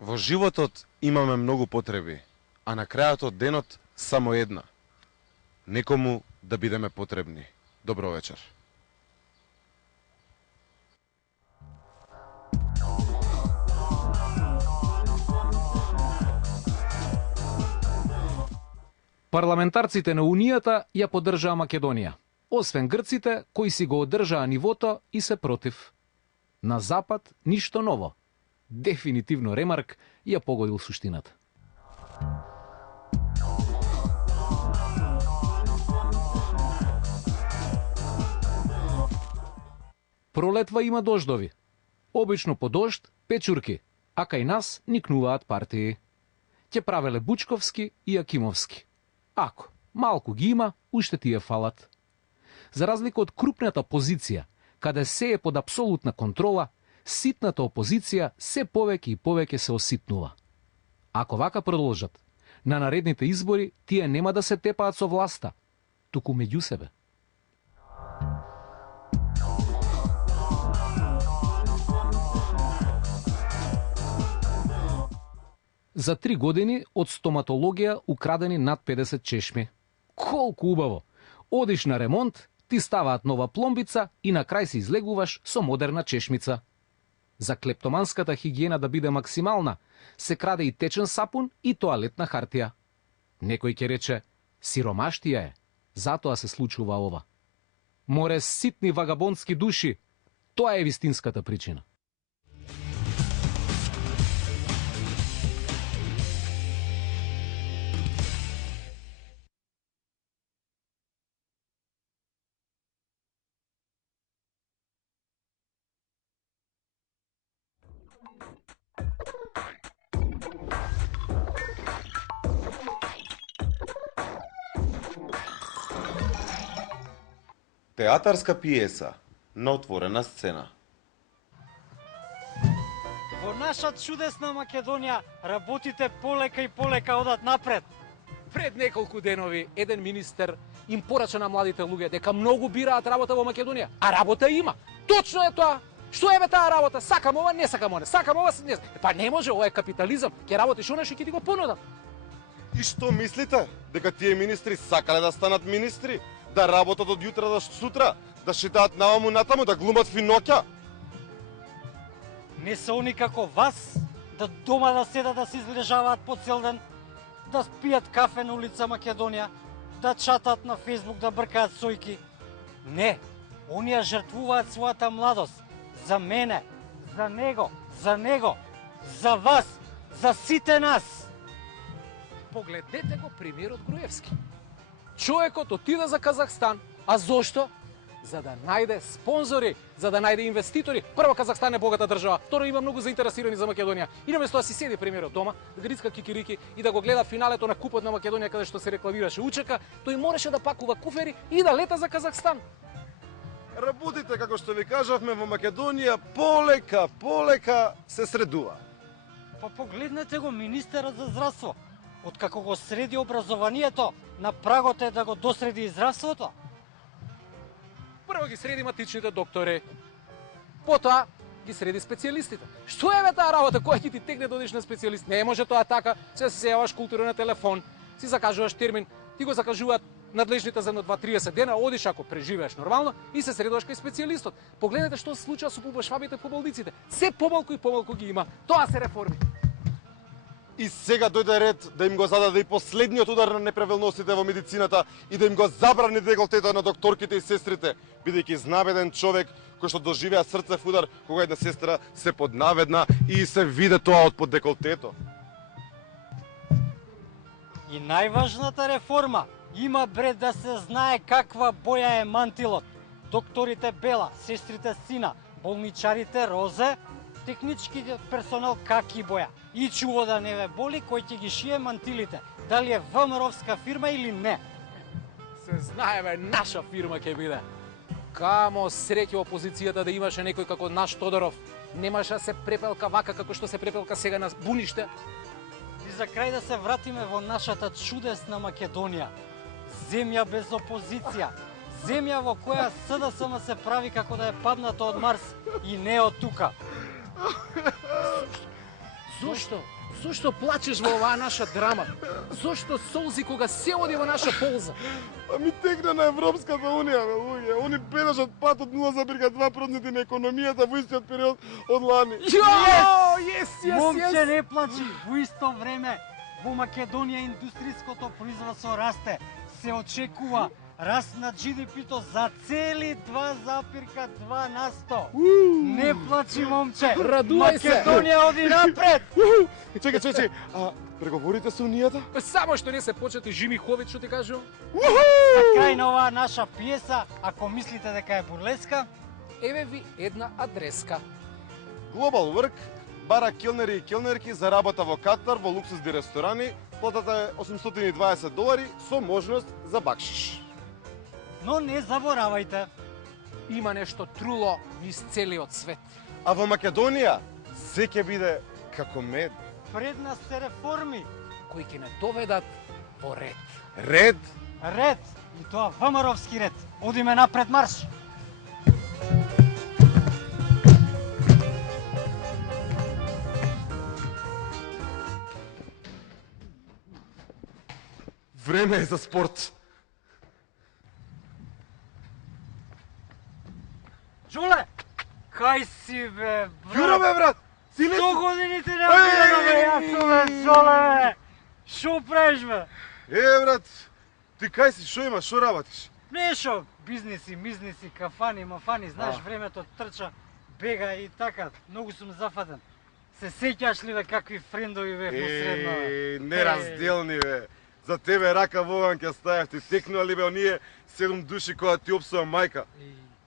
Во животот имаме многу потреби, а на крајот од денот само една. Некому да бидеме потребни. Добро вечер. Парламентарците на Унијата ја поддржаа Македонија, освен грците кои си го одржаа нивото и се против. На Запад ништо ново. Дефинитивно Ремарк ја погодил суштината. Пролетва има дождови. Обично по дожд печурки, а кај нас никнуваат партии. Ќе правеле Бучковски и Акимовски. Ако малку ги има, уште тие фалат. За разлика од крупната позиција, каде се е под апсолутна контрола, ситната опозиција се повеќе и повеќе се оситнува. Ако вака продолжат, на наредните избори тие нема да се тепаат со власта, туку меѓу себе. За 3 години од стоматологија украдени над 50 чешми. Колку убаво! Одиш на ремонт, ти ставаат нова пломбица и на крај се излегуваш со модерна чешмица. За клептоманската хигиена да биде максимална, се краде и течен сапун и тоалетна хартија. Некој ќе рече, сиромаштија е, затоа се случува ова. Море ситни вагабондски души, тоа е вистинската причина. Театарска пиеса на отворена сцена. Во наша чудесна Македонија работите полека и полека одат напред. Пред неколку денови еден министер им порача на младите луѓе дека многу бираат работа во Македонија, а работа има. Точно е тоа. Што е бе таа работа? Сакам ова, не сакам она. Сакам ова, не. Па не може, ова е капитализам. Ќе работиш онаш и ќе ти го понудат. И што мислите? Дека тие министри сакале да станат министри? Да работат од јутра до сутра? Да шетаат наваму натаму, да глумат финоќа? Не се они како вас, да дома да седат да се излежаваат по цел ден, да пијат кафе на улица Македонија, да чатат на Фејсбук, да бркаат сојки. Не, оние жртвуваат својата младост. За мене, за него, за вас, за сите нас. Погледнете го примерот Груевски. Човекот отиде за Казахстан. А зошто? За да најде спонзори, за да најде инвеститори. Прво, Казахстан е богата држава. Второ, има многу заинтересирани за Македонија. И наместо да си седи примерот дома, да грицка кикирики и да го гледа финалето на купот на Македонија каде што се рекламираше УЧК, тој мораше да пакува куфери и да лета за Казахстан. Работите, како што ви кажавме, во Македонија полека се средува. Па погледнете го министерот за здравство. Откако го среди образованието, на прагот е да го досреди и здравството. Прво ги среди матичните доктори. Потоа ги среди специјалистите. Што е бе таа работа? Кој ќе ти тегне да одиш на специјалист? Не може тоа така. Се јаваш култура на телефон, си закажуваш термин, ти го закажуваат надлежните за 2-30 дена, одиш ако преживееш нормално и се средуваш кај специјалистот. Погледнете што се случува со пубашвабите по болниците. Се помалку и помалку ги има. Тоа се реформи. И сега дојде ред да им го зададе и последниот удар на неправилностите во медицината и да им го забрани деколтето на докторките и сестрите, бидејќи знабеден човек кој што доживеа срцев удар кога една сестра се поднаведна и се виде тоа од под деколтето. И најважната реформа, има бред да се знае каква боја е мантилот. Докторите бела, сестрите сина, болничарите розе, техничкиот персонал каки боја. И чуво да не ве боли кој ќе ги шие мантилите. Дали е ВМРО-вска фирма или не. Се знаеме, наша фирма ќе биде. Камо среќа опозицијата да имаше некој како наш Тодоров. Немаше да се препелка вака како што се препелка сега на буниште. И за крај да се вратиме во нашата чудесна Македонија. Земја без опозиција. Земја во која СДСМ се прави како да е падната од Марс и не од тука. Зошто? Зошто плачеш во оваа наша драма? Зошто солзи кога се оди во наша полза? А ми текна на Европската унија, бе, луѓе. Они бедашат пат од 0,2% на економијата во истиот период од лани. Момче, не плачи. Во исто време во Македонија индустријското производство расте. Се очекува раст на GDP-то за цели 2,2%. Не плачи, момче. Радувај се. Македонија оди напред. Чекај, а преговорите со унијата? Само што не се почети Жими Ховиć, што ти кажувам? За крај на оваа наша пиеса, ако мислите дека е бурлеска, Еве ви една адреска. Global Work бара келнери и келнерки за работа во Катар во луксузни ресторани. Платата е $820 со можност за бакшиш. но не заборавајте, Има нешто труло низ целиот свет. А во Македонија се ќе биде како мед. пред нас се реформи. Кои ќе не доведат во ред. Ред? Ред, и тоа ВМРО-вски ред. Одиме напред марш. Време е за спорт. Джуле, кај си бе, брат? Јуро бе, брат! Си ли? 100 годините не видено бе, јасо бе, Джуле бе. Шо правиш бе? Брат, ти кај си, шо имаш, шо работиш? Не шо, мизниси, кафани, мафани, знаеш, времето трча, бега и така, многу сум зафатен. Се сеќаш ли бе какви френдови бевме средно бе? Неразделни бе. За тебе рака во оган ќе ставев, ти текнуа ли бе оние 7 души која ти опсува мајка?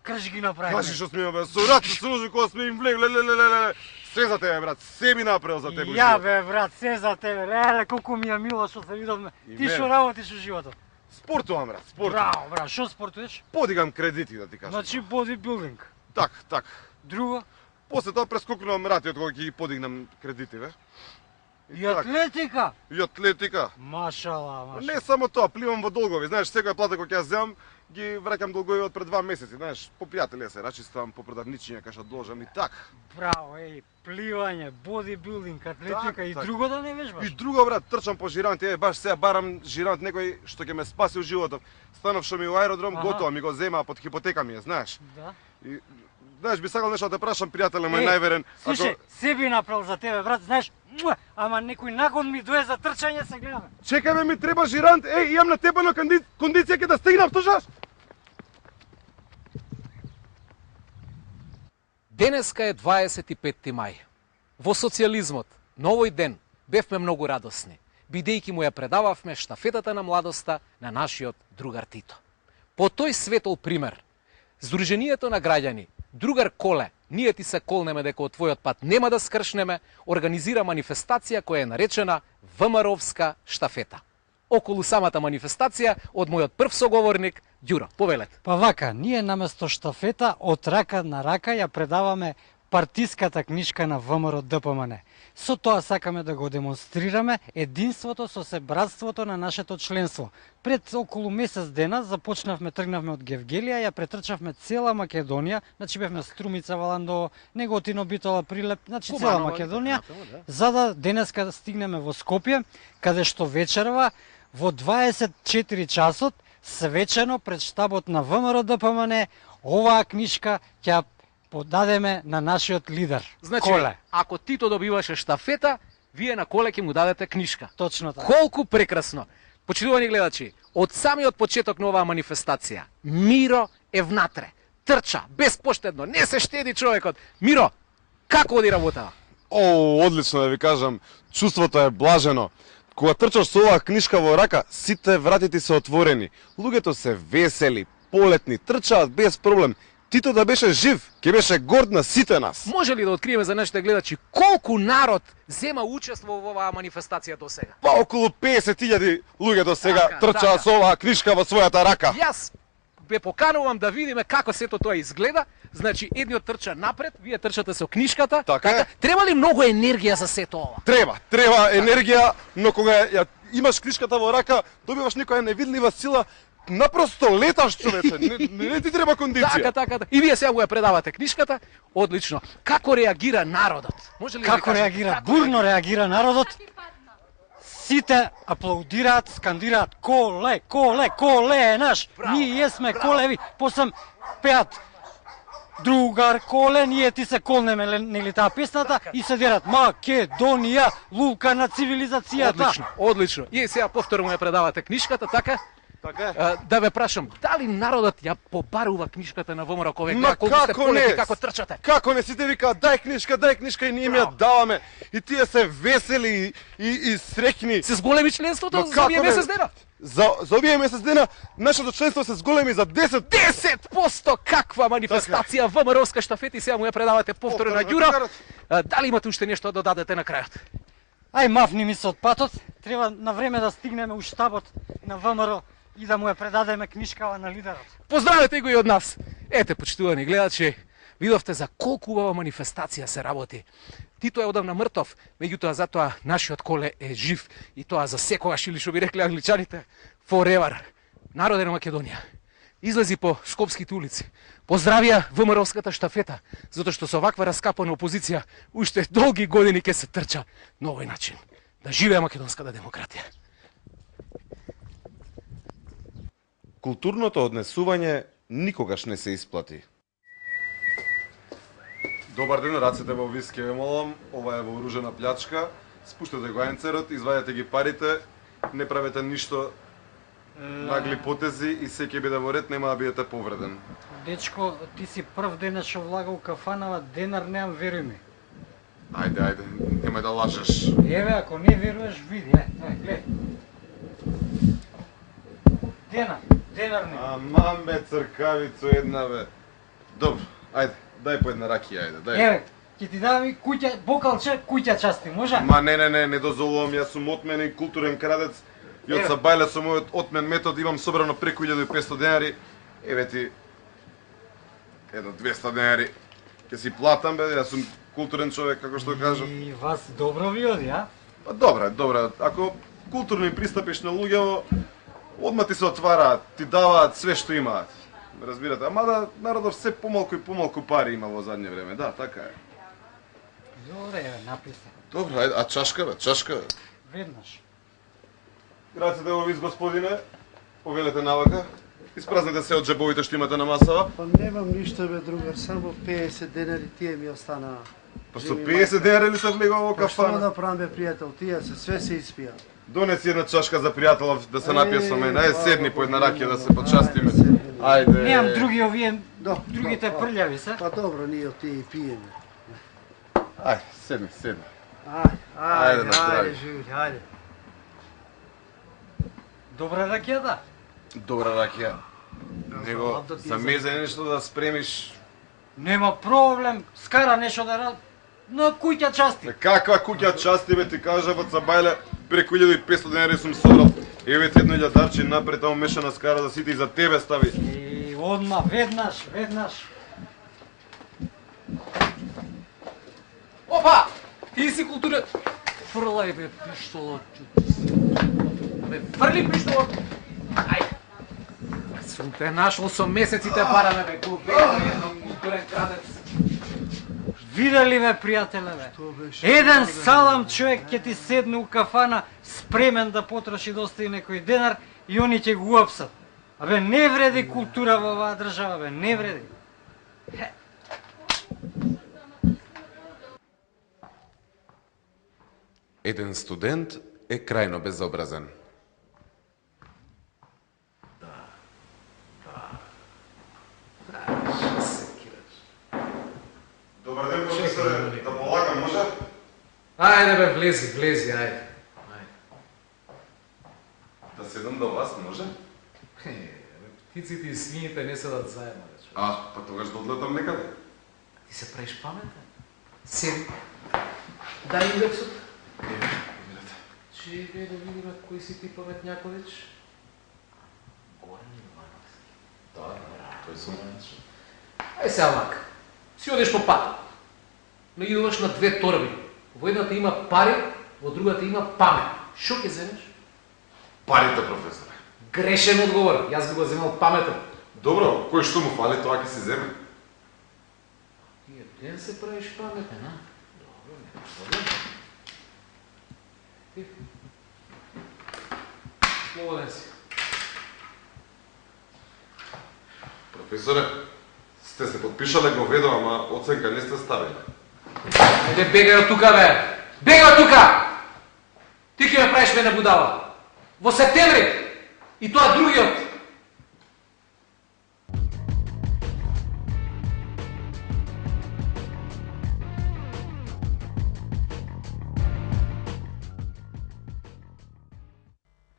Крш ги направи. Кажи што сме бе, со рак се ножи кога сме им влегле, лелелелеле. Се за тебе, брат, се би направил за тебе. Ја бе, брат, се за тебе. Леле, колку ми е мило што се видовме. И Ти мене. што работиш во животот? Спортувам, брат, спортувам. Браво, шо спортуваш? Подигам кредити, да ти кажам. Значи бодибилдинг. Так. Друго? После тоа прескокнувам ратиот кога ќе ги подигнам кредити, бе. И атлетика. И атлетика. Машала. Не само тоа, пливам во долгови. Знаеш, секоја плата која ќе ја земам, ги враќам долгови од пред 2 месеци. Знаеш, по пријатели се рачиствам, по продавничиња кај што должам и така. Браво, пливање, бодибилдинг, атлетика Так, и так. друго да не вежбаш. И друго, брат, трчам по жиранти, баш сега барам жирант некој што ќе ме спаси у животот. Станав што ми у аеродром, Аха. готово, ми го земаа под хипотека ми е, знаеш. Да. И знаеш, би сакал нешто да те прашам, пријателе мој најверен. Слушај, се би направил за тебе, брат, знаеш, ама некој нагон ми дое за трчање, се гледаме. Чекај ме, ми треба жирант. Имам натепано кондиција ќе да стигнам, слушаш? Денеска е 25 мај. Во социјализмот, на овој ден, бевме многу радосни, бидејќи му ја предававме штафетата на младоста на нашиот другар Тито. По тој светол пример, Сдруженијето на граѓани, Другар Коле, ние ти се колнеме дека од твојот пат нема да скршнеме, организира манифестација која е наречена ВМРО-вска штафета. Околу самата манифестација, од мојот прв соговорник, Ѓуро, повелете. Па вака, ние наместо штафета од рака на рака ја предаваме партиската книжка на ВМРО ДПМН. Со тоа сакаме да го демонстрираме единството со себратството на нашето членство. Пред околу месец дена тргнавме од Гевгелија, ја претрчавме цела Македонија, значи бевме Струмица, Валандово, Неготино, Битола, Прилеп, значи цела Македонија, за да денеска да стигнеме во Скопје, каде што вечерва во 24 часот свечено пред штабот на ВМРО ДПМН оваа книжка ќе подадеме на нашиот лидер, Значи, Коле. ако Тито добиваше штафета, вие на Коле ќе му дадете книжка. Точно така. Колку прекрасно! Почитувани гледачи, од самиот почеток на оваа манифестација, Миро е внатре. Трча, безпоштедно, не се штеди човекот. Миро, како оди работава? Одлично да ви кажам, чувството е блажено. Кога трчаш со оваа книжка во рака, сите вратите се отворени. Луѓето се весели, полетни, трчаат без проблем. Тито да беше жив, ќе беше горд на сите нас. Може ли да откриеме за нашите гледачи колку народ зема учество во оваа манифестација до сега? Па околу 50.000 луѓе до сега Така, трчаа така. со оваа книжка во својата рака. Јас ве поканувам да видиме како сето тоа изгледа. Значи, едниот трча напред, вие трчате со книжката. Така е. Треба ли многу енергија за сето ова? Треба енергија, но кога ја имаш книжката во рака, добиваш некоја невидлива сила, напросто леташ, човече. Не ти треба кондиција. Така. И вие сега го ја предавате книжката. Одлично. Како реагира народот? Може ли Како реагира? Бурно реагира народот. Сите аплаудираат, скандираат коле е наш. Ние сме колеви. Посам пеат другар коле, ние ти се колнеме, нели таа песната, и се дерат Македонија, лука на цивилизацијата. Одлично. И сега повторно ја предавате книжката, така? Така. Да ве прашам, дали народот ја побарува книжката на ВМРО кове Ма колку сте како полети, не? како трчате? Како не сите викаат дај книжка и ние им ја даваме. И тие се весели и среќни. Се зголеми членството Ма за како овие не? месец дена? За овие месец дена нашето членство се зголеми за 10. 10%! Каква манифестација ВМРО-ска штафета и сега му ја предавате повторно на Ѓуро. Дали имате уште нешто да додадете на крајот? Ај мафни ми се од патот, треба на време да стигнеме у штабот на ВМРО и да му ја предадеме книжкава на лидерот. Поздравете го и од нас. Ете, почитувани гледачи, видовте за колку убава манифестација се работи. Тито е одамна мртов, меѓутоа затоа нашиот Коле е жив и тоа за секогаш, или што би рекли англичаните, forever. Народе на Македонија излези по скопските улици, поздравија ВМРО-ската штафета, затоа што со ваква раскапана опозиција уште долги години ќе се трча на овој начин. Да живее македонската демократија. Културното однесување никогаш не се исплати. Добар ден, рацете во виски ве молам. Ова е вооружена плячка. Спуштете го енцерот, извадете ги парите, не правете ништо нагли потези и се ќе биде во ред, нема да бидете повреден. Дечко, ти си прв денес што влага у кафанава, денар немам, веруј ми. Ајде, немај да лажеш. Еве, ако не веруваш, види, гледај. Денар не. Аман бе, цркавицо една бе. Добро, ајде, дај по една ракија, ајде, дај. Еве, ќе ти дам и куќа, бокалче, куќа части, може? Ма не дозволувам, јас сум отмен и културен крадец. И од Сабајле со мојот отмен метод имам собрано преку 1500 денари. Еве ти едно 200 денари. Ќе си платам бе, јас сум културен човек, како што кажам. И вас добро ви оди, а? Па добро. Ако културно им пристапиш на луѓето, одма ти се отвараат, ти даваат све што имаат. Разбирате, ама да народот все помалку и помалку пари има во задње време. Да, така е. Добре, еве, написа. Добро, ајде, а чашка бе. Веднаш. Рацете во виз, господине. Повелете навака. Испразнете се од джебовите што имате на масава. Па немам ништо бе, другар, само 50 денари тие ми останаа. Па со 50 денари ли се влегува во Па што кафана? да правам бе, пријател, тие се све се испија. Донеси една чашка за пријателов да се напие со мене. Ајде, седни по една ракија да се почастиме. Ајде, седни. Ајде. Немам други овие, Да, другите да, прљави се. Па добро, ние од тие и пиеме. Ајде, седни. Ајде, на здравје. ајде, Жули, ајде. Добра ракија. Добра ракија. Него Авто ти е за за- мезе нешто да спремиш. Нема проблем, скара нешто да рад. На куќа части. Каква куќа части бе ти кажа во Цабајле, преку 1500 денари сум собрал. Еве ти едно илјадарче напред, таму мешана скара за сите и за тебе стави. И одма, веднаш. Опа! Ти си култура... Фрлај бе пиштолот. Бе, фрли пиштолот. Ај. Сум те нашол со месеците бараме бе, едно културен крадец. Видели ме, пријателе, бе. Тоа беше. Еден салам човек ќе ти седне у кафана, спремен да потроши да остави некој денар и они ќе го уапсат. Абе, не вреди култура во оваа држава, бе, не вреди. Еден студент е крајно безобразен. Добар ден, професоре. Да полагам, може? Ајде бе, влези, ајде. Да седам до вас, може? Птиците и свините не седат заедно, бе. Па тогаш да одлетам некаде. Ти се правиш паметен? Седи. Дај индексот. Видете. Чекај да видиме кој си ти паметњакович. Горан Ивановски. Да, тој сум. Ај сега вака. Си одиш по пат. Наидуваш на две торби. Во едната има пари, во другата има памет. Шо ќе земеш? Парите, професоре. Грешен одговор, јас би го земал паметен. Добро, кој што му фали, тоа ќе се земе. Тие ден се правиш паметен, а? Добро, нема проблем. Слободен си. Професоре, сте се подпишале, го ведо, ама оценка не сте ставили. Еде, бегај од тука, бе! Бегај од тука! Ти ќе ме правиш мене будала. Во септември! И тоа другиот!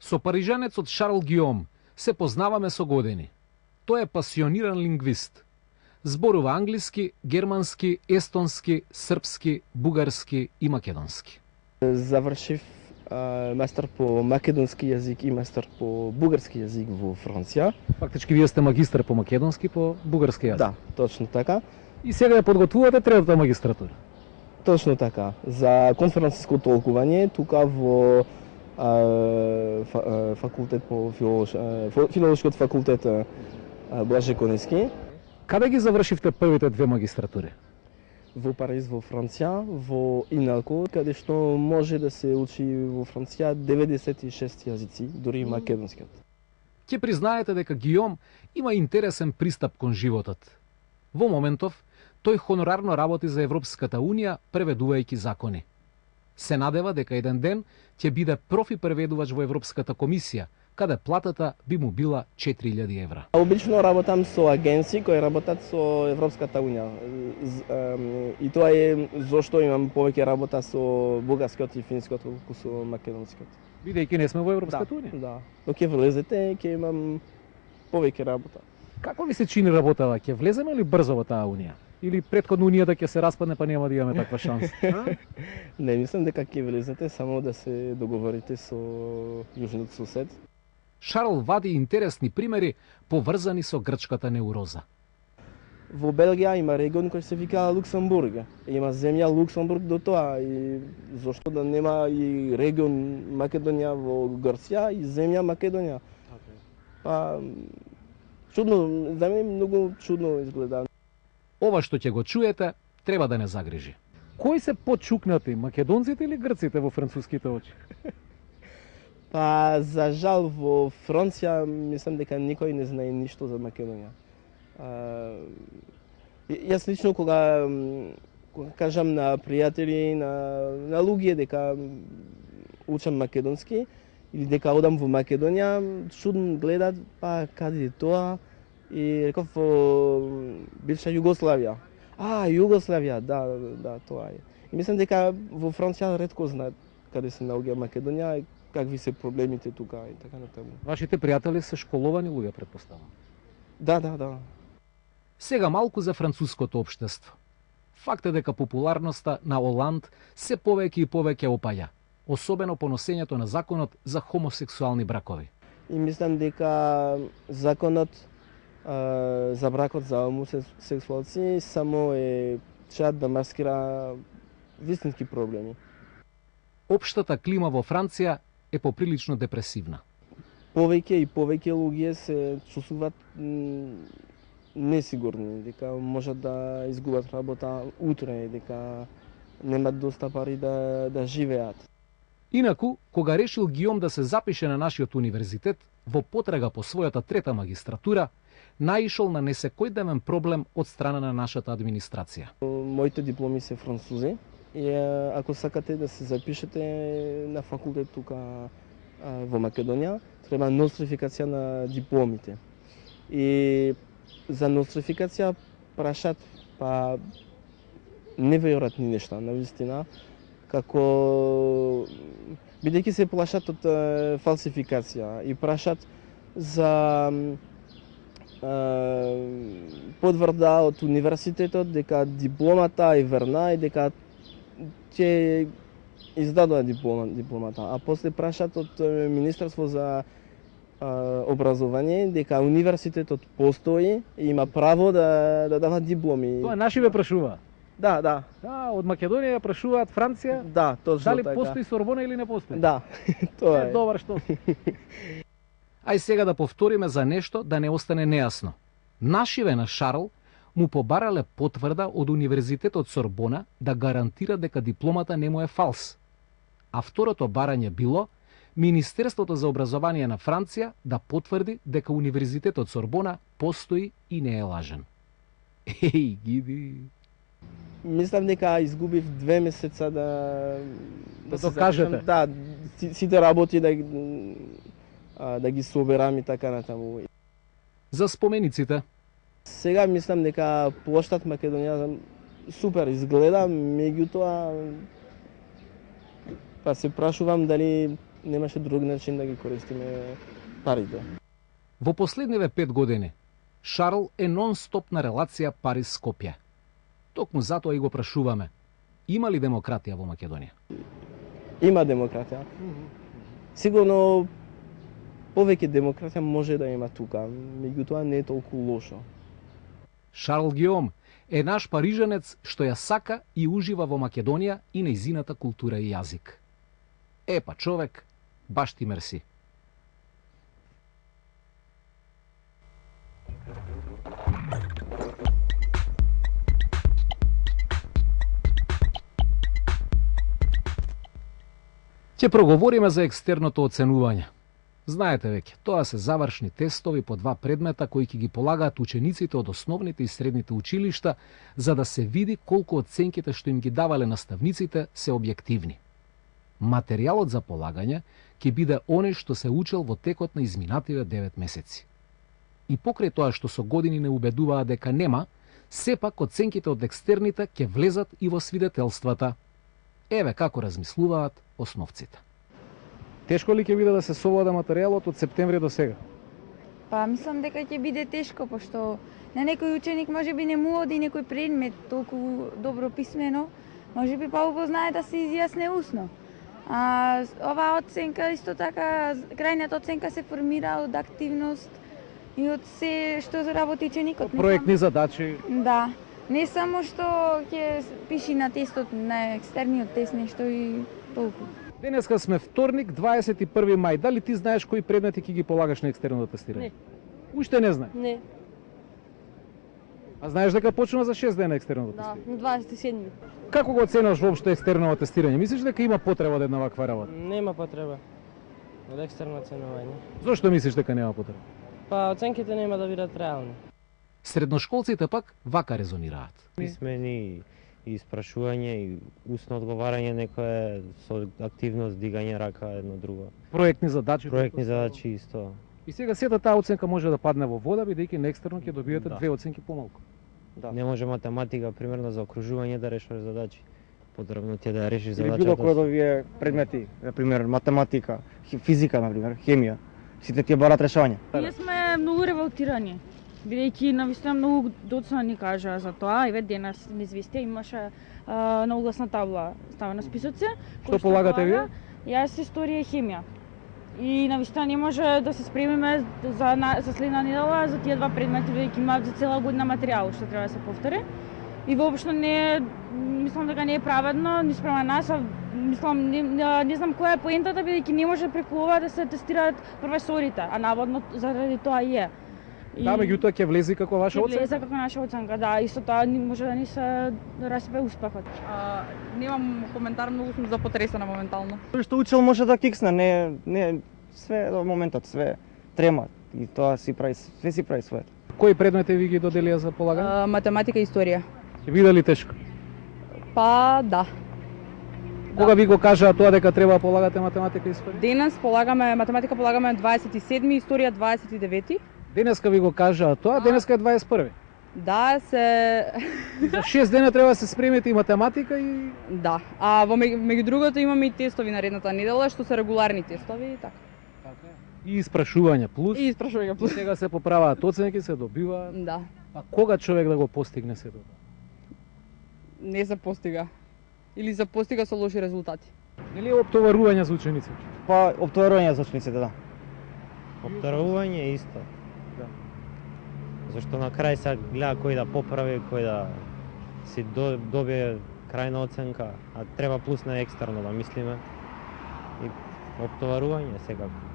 Со парижанецот Шарл Гиом се познаваме со години. Тој е пасиониран лингвист. Зборува англиски, германски, естонски, српски, бугарски и македонски. Завршив мастер по македонски јазик и мастер по бугарски јазик во Франција. Фактички вие сте магистар по македонски, по бугарски јазик. Да, точно така. И сега ја подготвувате третата магистратура. Точно така. За конференциско толкување тука во факултет по филолошкиот факултет Блаже Конески. Каде ги завршивте првите две магистратури? Во Париз, во Франција, во Иналко, каде што може да се учи во Франција 96 јазици, дури и македонскиот. Ќе признаете дека Гиом има интересен пристап кон животот. Во моментов, тој хонорарно работи за Европската Унија, преведувајќи закони. Се надева дека еден ден ќе биде профи преведувач во Европската комисија, каде платата би му била 4000 евра. Обично работам со агенции кои работат со Европската Унија. И тоа е зошто имам повеќе работа со бугарскиот и финскиот колку со македонскиот. Бидејќи не сме во Европската Унија. Да. Но ќе влезете, ќе имам повеќе работа. Како ви се чини работава? Ќе влеземе ли брзо во таа Унија? Или предходно Унијата ќе се распадне па нема да имаме таква шанса? Не, мислам дека ќе влезете само да се договорите со јужниот сосед. Шарл вади интересни примери поврзани со грчката неуроза. Во Белгија има регион кој се вика Луксембург. Има земја Луксембург до тоа и зошто да нема и регион Македонија во Грција и земја Македонија. Па чудно, за мене многу чудно изгледа. Ова што ќе го чуете, треба да не загрижи. Кои се почукнати, македонците или грците во француските очи? Па, за жал, во Франција мислам дека никој не знае ништо за Македонија. Јас лично кога кажам на пријатели, на луѓе дека учам македонски или дека одам во Македонија, чудно гледат, па каде е тоа? И реков во бивша Југославија. Југославија, да, тоа е. И мислам дека во Франција ретко знаат каде се наоѓа Македонија и какви се проблемите тука и така натаму. Вашите пријатели се школовани луѓе, претпоставам. Да. Сега малку за француското општество. Факт е дека популарноста на Оланд се повеќе и повеќе опаѓа, особено по носењето на законот за хомосексуални бракови. И мислам дека законот за бракот за хомосексуалци само е чат да маскира вистински проблеми. Општата клима во Франција е поприлично депресивна. Повеќе и повеќе луѓе се чувствуваат несигурни, дека можат да изгубат работа утре, дека немат доста пари да живеат. Инаку, кога решил Гиом да се запише на нашиот универзитет, во потрага по својата трета магистратура, наишол на несекојдневен проблем од страна на нашата администрација. Моите дипломи се французи и ако сакате да се запишете на факултет тука во Македонија, треба нострификација на дипломите. И за нострификација прашат па неверојатни нешта, навистина, како бидејќи се плашат од фалсификација и прашат за потврда од универзитетот дека дипломата е верна и дека ќе издадува дипломата, а после прашат од Министерство за образование дека универзитетот постои и има право да дава дипломи. Тоа наши ве прашува. Да. Од Македонија ја прашуваат Франција. Да, точно дали така. Дали постои Сорбона или не постои? Да, тоа е. Добар што. Ај сега да повториме за нешто да не остане нејасно. Нашиве на Шарл му побарале потврда од Универзитетот Сорбона да гарантира дека дипломата не му е фалс. А второто барање било Министерството за образование на Франција да потврди дека Универзитетот Сорбона постои и не е лажен. Еј, гиди! Мислам дека изгубив 2 месеца Да се докажете. запишам. Да, сите работи да ги соберам и така натаму. За спомениците, Сега мислам дека плоштад Македонија супер изгледа, меѓутоа па се прашувам дали немаше друг начин да ги користиме парите. во последниве 5 години, Шарл е нон-стопна релација Париз-Скопје. Токму затоа и го прашуваме, има ли демократија во Македонија? Има демократија. Сигурно повеќе демократија може да има тука, меѓутоа не е толку лошо. Шарл Гиом е наш парижанец што ја сака и ужива во Македонија и нејзината култура и јазик. Епа човек, баш ти мерси. Ќе проговориме за екстерното оценување. Знаете веќе, тоа се завршни тестови по 2 предмета кои ќе ги полагаат учениците од основните и средните училишта за да се види колку оценките што им ги давале наставниците се објективни. Материјалот за полагање ќе биде оној што се учел во текот на изминативе 9 месеци. И покрај тоа што со години не убедуваа дека нема, сепак оценките од екстерните ќе влезат и во свидетелствата. Еве како размислуваат основците. Тешко ли ќе биде да се совлада материјалот од септември до сега? Па мислам дека ќе биде тешко, пошто на некој ученик може би не му оди некој предмет толку добро писмено, може би па знае да се изјасне усно. А оваа оценка исто така, крајната оценка се формира од активност и од се што заработи ученикот. Проектни задачи. Да. Не само што ќе пиши на тестот, на екстерниот тест нешто и толку. Денеска сме вторник, 21 мај. Дали ти знаеш кои предмети ќе ги полагаш на екстерното тестирање? Не. Уште не знае. Не, А знаеш дека почнува за 6 дена екстерното да, тестирање? на 27. Како го оценуваш воопшто екстерното тестирање? Мислиш дека има потреба од една ваква работа? Нема потреба од екстерно оценување. Зошто мислиш дека нема потреба? Па оценките нема да бидат реални. Средношколците пак вака резонираат. Писмени и испрашување и устно одговарање некое со активност, дигање рака едно друго. Проектни задачи. Проектни задачи исто. И сега сета таа оценка може да падне во вода, бидејќи на екстерно ќе добиете Да. 2 оценки помалку. Не може математика, примерно за окружување да решиш задачи. Потребно ти е да ја решиш Или било задачата. кој од овие предмети, на пример математика, физика, на пример, хемија, сите тие бараат решавање. Ние сме многу револтирани, бидејќи навистина многу доцна ни кажа за тоа. Еве денес низвестија имаше на угласна табла ставена списоци. Што полагате вие? Јас историја и хемија. И навистина не може да се спремиме за следна недела за тие 2 предмети, бидејќи имаат за цела година материјал што треба да се повтори. И воопшто мислам дека не е праведно ни спрема нас, мислам не знам која е поентата, бидејќи не може преку ова да се тестираат професорите, а наводно заради тоа и е. Да, меѓутоа ќе влезе како ваша Ќе оценка. влезе како наша оценка, да, исто тоа може да ни се распе успехот. Немам коментар, многу сум запотресена моментално. Тој што учел може да киксне, не све до моментот, све трема и тоа си прави, све си прави своето. Кои предмети ви ги доделија за полагање? Математика и историја. Ќе биде ли тешко? Па да. Кога ви го кажаа тоа дека треба да полагате математика и историја? Денес полагаме математика, полагаме 27, историја 29. Денеска ви го кажаа тоа, денеска е 21. Да, се За 6 дена треба да се спремите и математика и да. А во меѓу другото имаме и тестови наредната недела што се регуларни тестови и така. и испрашување плюс. И испрашување плюс. Сега се поправаат оценки, се добиваат. Да. А кога човек да го постигне се тоа? Не се постига. Или се постига со лоши резултати. Нели е оптоварување за учениците? Па оптоварување за учениците, да. Обтаравување исто. Да. Зашто на крај се гледа кој да поправи, кој да си добие крајна оценка, а треба плюс на екстерно да мислиме. И обтоварување секако.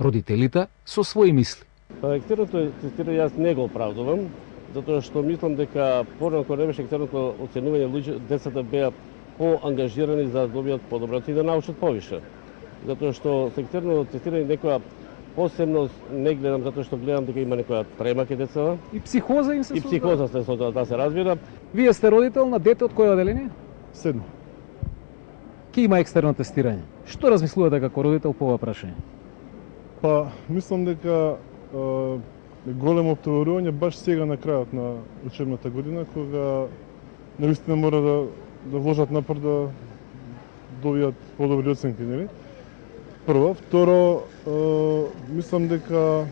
Родителите со своји мисли. Па екстерното тестирање јас не го оправдувам, затоа што мислам дека порано кога не беше екстерното оценување, децата беа поангажирани за да добијат подобро и да научат повише. Затоа што со екстерно тестирање некоја посебност не гледам, затоа што гледам дека има некоја трема кај децата. И психоза им се И психоза се создава, да се разбира. Вие сте родител на дете од кој оделение? 7. Ке има екстерно тестирање? Што размислувате како родител по ова прашање? Па, мислам дека големо оптоварување баш сега на крајот на учебната година, кога навистина мора да вложат напор да добијат подобри оценки, нели? Прво, второ, мислам дека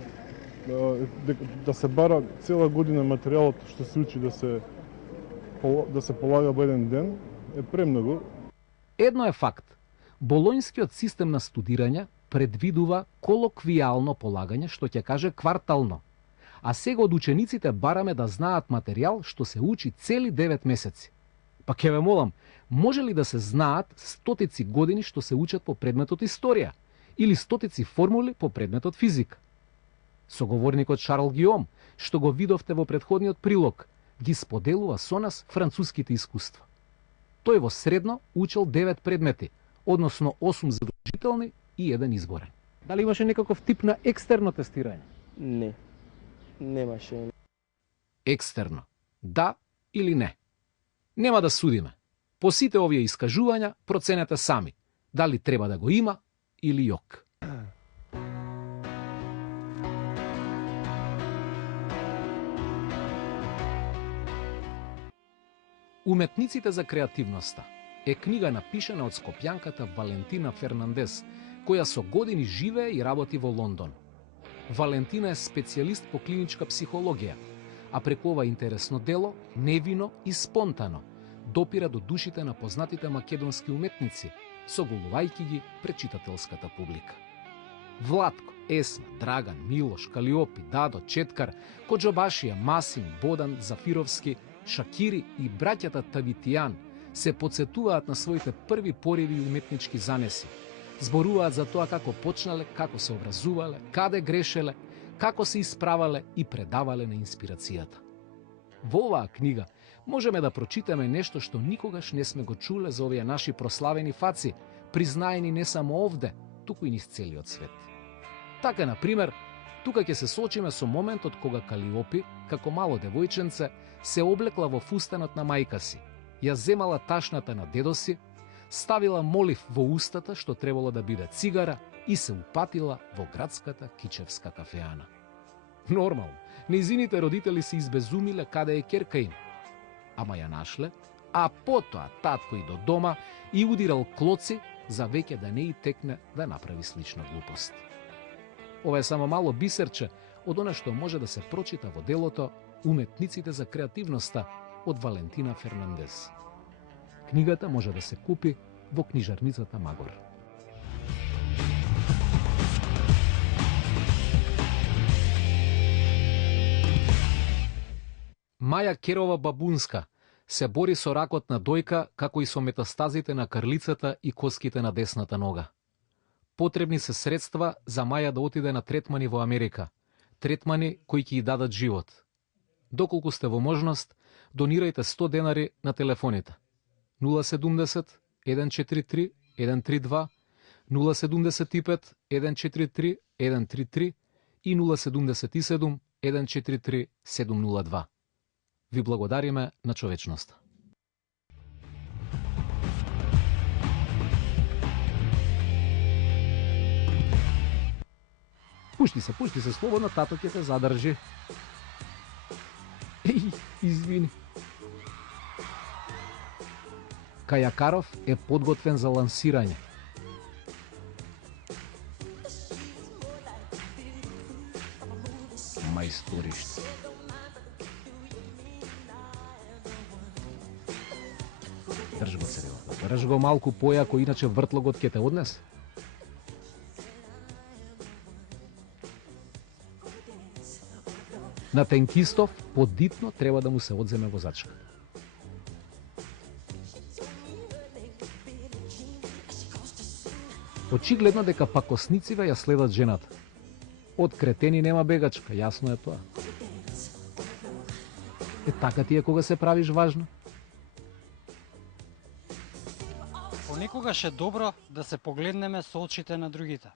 да се бара цела година материјалот што се учи да се полага во еден ден е премногу. Едно е факт. Болонјскиот систем на студирање предвидува колоквијално полагање, што ќе каже квартално. А сега од учениците бараме да знаат материјал што се учи цели 9 месеци. Па ќе ве молам, може ли да се знаат стотици години што се учат по предметот историја или стотици формули по предметот физика? Соговорникот Шарл Гиом, што го видовте во претходниот прилог, ги споделува со нас француските искуства. Тој во средно учел 9 предмети, односно 8 задолжителни и 1 изборен. Дали имаше некаков тип на екстерно тестирање? Не. Немаше. Екстерно. Да или не? Нема да судиме. По сите овие искажувања проценете сами, дали треба да го има или јок. Уметниците за креативноста е книга напишана од скопјанката Валентина Фернандес, која со години живее и работи во Лондон. Валентина е специјалист по клиничка психологија, а преку ова интересно дело, невино и спонтано, допира до душите на познатите македонски уметници, соголувајќи ги пред читателската публика. Владко, Есма, Драган, Милош, Калиопи, Дадо, Четкар, Коџобашија, Масим, Бодан, Зафировски, Шакири и браќата Тавитијан се подсетуваат на своите први пориви и уметнички занеси. Зборуваат за тоа како почнале, како се образувале, каде грешеле, како се исправале и предавале на инспирацијата. Во оваа книга можеме да прочитаме нешто што никогаш не сме го чуле за овие наши прославени фаци, признаени не само овде, туку и низ целиот свет. Така, например, тука ќе се соочиме со моментот кога Калиопи, како мало девојченце, се облекла во фустанот на мајка си, ја земала ташната на дедо си, ставила молив во устата што требало да биде цигара и се упатила во градската кичевска кафеана. Нормално, нејзините родители се избезумиле каде е ќерка им, ама ја нашле, а потоа татко и до дома и удирал клоци за веќе да не и текне да направи слична глупост. Ова е само мало бисерче од она што може да се прочита во делото Уметниците за креативноста од Валентина Фернандес. Книгата може да се купи во книжарницата Магор. Маја Керова Бабунска се бори со ракот на дојка, како и со метастазите на крлицата и коските на десната нога. Потребни се средства за Маја да отиде на третмани во Америка. Третмани кои ќе ја дадат живот. Доколку сте во можност, донирајте 100 денари на телефоните 070 143 132, 075 143 133 и 077 143 702. Ви благодариме на човечноста. Пушти се, слободно, тато ќе те задржи. Извини. Кајакаров е подготвен за лансирање. Мајсториште. Држ го сега. Држ го малку појако, иначе вртлогот ќе те однесе. На тенкистов подитно треба да му се одземе возачка. Очигледно дека пакоснициве ја следат жената. Од кретени нема бегачка, јасно е тоа. Така ти е кога се правиш важна. Понекогаш е добро да се погледнеме со очите на другите.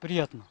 Пријатно.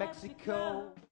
Mexico.